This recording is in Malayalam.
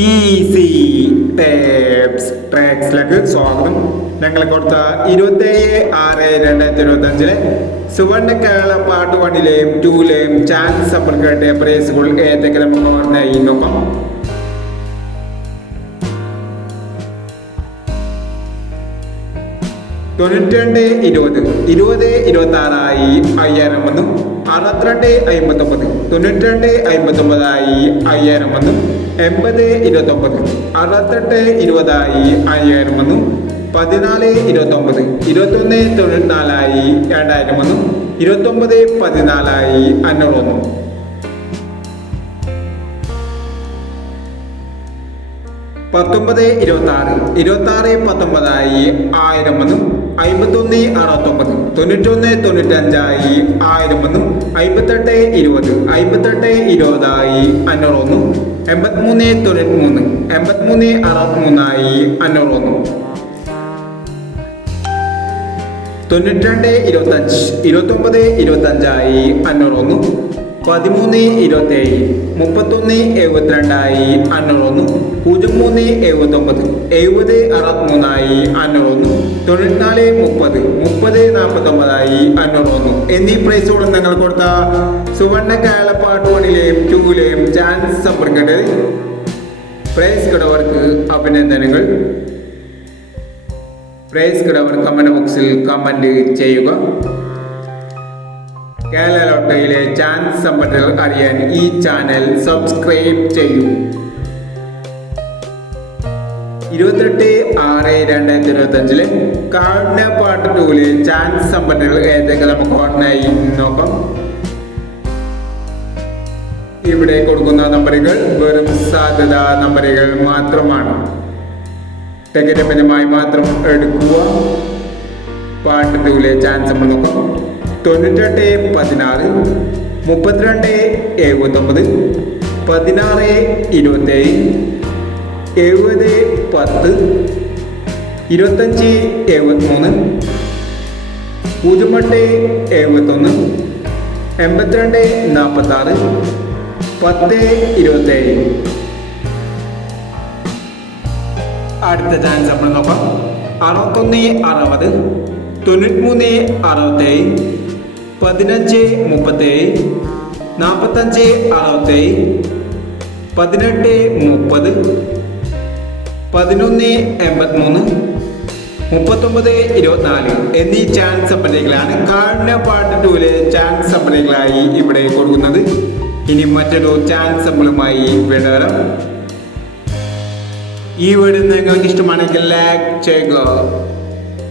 ഈസി ടേപ്സ് ട്രാക്സിലേക്ക് സ്വാഗതം. ഞങ്ങൾ കൊടുത്ത ഇരുപത്തേഴ് ആറ് രണ്ടായിരത്തി ഇരുപത്തി അഞ്ചിലെ സുവർണ കേരള പാട്ട് വണ്ണിലെയും ടൂലെയും ചാൻസ് സപ്പർക്കേറ്റ് പ്രൈസുകൾ ഏതൊക്കെ നമുക്ക് ഓർമ്മയായി നോക്കാം തൊണ്ണൂറ്റിരണ്ട് ഇരുപത്. ഇരുപത് ഇരുപത്തി ആറായി അയ്യായിരം വന്നു. അറുപത്തിരണ്ട് അമ്പത്തൊമ്പത് തൊണ്ണൂറ്റിരണ്ട് അമ്പത്തൊമ്പതായി അയ്യായിരം വന്നു. എൺപത് ഇരുപത്തൊമ്പത് അറുപത്തെട്ട് ഇരുപതായി അയ്യായിരം വന്നു പതിനാല് ഇരുപത്തൊമ്പത് ഇരുപത്തൊന്ന് തൊണ്ണൂറ്റിനാലായി രണ്ടായിരം വന്നു ഇരുപത്തൊമ്പത് പതിനാലായി അഞ്ഞൂറ് വന്നു പത്തൊമ്പത് ഇരുപത്തി ആറ് ഇരുപത്തി ആറ് പത്തൊമ്പതായി ആയിരം വന്നു അമ്പത്തൊന്ന് അറുപത്തൊമ്പത്. തൊണ്ണൂറ്റൊന്ന് തൊണ്ണൂറ്റഞ്ചായി ആയിരം ഒന്നും അമ്പത്തെട്ട് ഇരുപത്. അമ്പത്തെട്ട് ഇരുപതായി അഞ്ഞൂറ് വന്നു എൺപത്തിമൂന്ന് തൊണ്ണൂറ്റി മൂന്ന് എൺപത്തിമൂന്ന് അറുപത്തിമൂന്നായി തൊണ്ണൂറ്റി തൊണ്ണൂറ്റിരണ്ട് ഇരുപത്തഞ്ച്. ഇരുപത്തൊമ്പത് ഇരുപത്തഞ്ചായി അഞ്ഞൂറ് ഒന്ന് പതിമൂന്ന് ഇരുപത്തേഴ് മുപ്പത്തൊന്ന് എഴുപത്തിരണ്ടായി അഞ്ഞൂറൊന്നും പൂജ്യം മൂന്ന് എഴുപത്തൊമ്പത് എഴുപത് അറുപത്തിമൂന്നായി അഞ്ഞൂറ് ഒന്ന് തൊണ്ണൂറ്റിനാല് മുപ്പത് മുപ്പത് നാൽപ്പത്തൊമ്പതായി അഞ്ഞൂറ് ഒന്ന് എന്നീ പ്രൈസുകളും നിങ്ങൾ കൊടുത്ത സുവർണ കാലപ്പാട്ട് വണിലെയും ടൂലെയും ചാൻസ് സമ്പർക്കട്ട് പ്രൈസ് കിടവർക്ക് അഭിനന്ദനങ്ങൾ. പ്രൈസ് കിടവർ കമന്റ് ബോക്സിൽ കമന്റ് ചെയ്യുക. കേരള ലോട്ടറിയിലെ ചാൻസ് സമ്പത്തുകൾ അറിയാൻ ഈ ചാനൽ സബ്സ്ക്രൈബ് ചെയ്യൂ. ഇരുപത്തെട്ട് ആറ് രണ്ടായിരത്തി ഇരുപത്തി അഞ്ചിൽ കാടിന പാട്ട് ടൂലിൽ ചാൻസ് സമ്പന്നകൾ ഏതൊക്കെ നമുക്ക് ഓർമ്മയായി നോക്കാം. ഇവിടെ കൊടുക്കുന്ന നമ്പറുകൾ വെറും സാധ്യത നമ്പറുകൾ മാത്രമാണ്. ടിക്കറ്റ് മാത്രം എടുക്കുക. പാട്ട് ടൂലെ ചാൻസ് നമ്മൾ നോക്കാം. തൊണ്ണൂറ്റെട്ട് പതിനാറ് മുപ്പത്തിരണ്ട് എഴുപത്തൊമ്പത് പതിനാറ് ഇരുപത്തേഴ് എഴുപത് പത്ത് ഇരുപത്തഞ്ച് എഴുപത്തിമൂന്ന് പൂജ്യമെട്ട് എഴുപത്തൊന്ന് എൺപത്തിരണ്ട് നാൽപ്പത്താറ് പത്ത് ഇരുപത്തേഴ്. അടുത്ത ചാൻസ് നമ്മൾ നോക്കാം അറുപത്തൊന്ന് അറുപത് തൊണ്ണൂറ്റിമൂന്ന് അറുപത്തേഴ്. പതിനഞ്ച് മുപ്പത്തേഴ് നാൽപ്പത്തഞ്ച് അറുപത്തേഴ് പതിനെട്ട് മുപ്പത് പതിനൊന്ന് എൺപത്തിമൂന്ന് മുപ്പത്തൊമ്പത് ഇരുപത്തിനാല് എന്നീ ചാൻസ് സമ്പന്നകളാണ് കാടിന പാട്ട് ടൂലെ ചാൻസ് സമ്പന്നകളായി ഇവിടെ കൊടുക്കുന്നത്. ഇനി മറ്റൊരു ചാൻസ് സമ്പളുമായി വേണ്ടവരാം ഈ വീഡിയോ നിങ്ങൾക്ക് ഇഷ്ടമാണെങ്കിൽ ലൈക്ക് ചെയ്യുക.